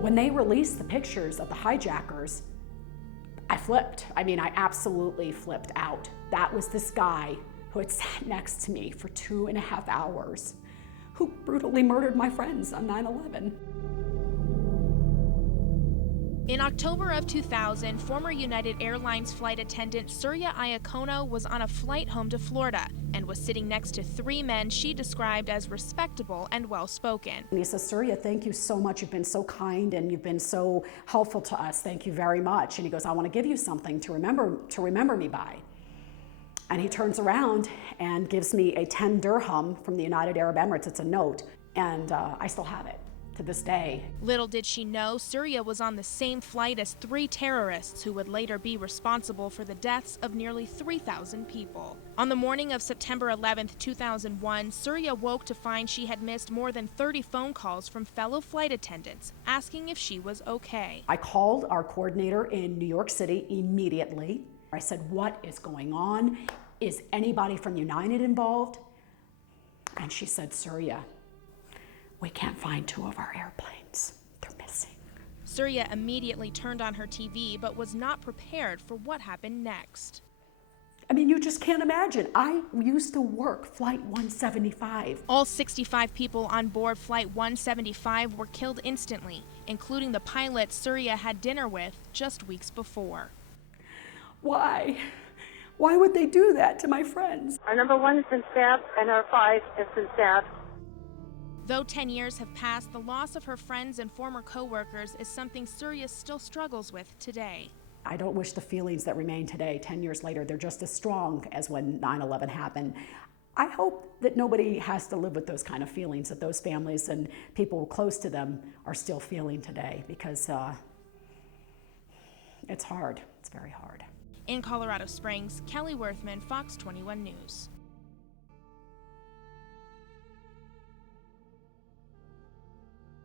When they released the pictures of the hijackers, I flipped. I mean, I absolutely flipped out. That was this guy who had sat next to me for 2.5 hours, who brutally murdered my friends on 9/11. In October of 2000, former United Airlines flight attendant Surya Iacono was on a flight home to Florida and was sitting next to 3 men she described as respectable and well-spoken. And he says, "Surya, thank you so much. You've been so kind and you've been so helpful to us. Thank you very much." And he goes, "I want to give you something to remember me by." And he turns around and gives me a 10 dirham from the United Arab Emirates. It's a note, and I still have it to this day. Little did she know, Surya was on the same flight as 3 terrorists who would later be responsible for the deaths of nearly 3,000 people. On the morning of September 11, 2001, Surya woke to find she had missed more than 30 phone calls from fellow flight attendants asking if she was okay. I called our coordinator in New York City immediately. I said, "What is going on? Is anybody from United involved?" And she said, "Surya, we can't find 2 of our airplanes. They're missing." Surya immediately turned on her TV but was not prepared for what happened next. I mean, you just can't imagine. I used to work Flight 175. All 65 people on board Flight 175 were killed instantly, including the pilot Surya had dinner with just weeks before. Why? Why would they do that to my friends? Our number 1 has been stabbed and our 5 has been stabbed. Though 10 years have passed, the loss of her friends and former co-workers is something Surya still struggles with today. I don't wish the feelings that remain today, 10 years later, they're just as strong as when 9/11 happened. I hope that nobody has to live with those kind of feelings that those families and people close to them are still feeling today, because it's hard. It's very hard. In Colorado Springs, Kelly Worthman, Fox 21 News.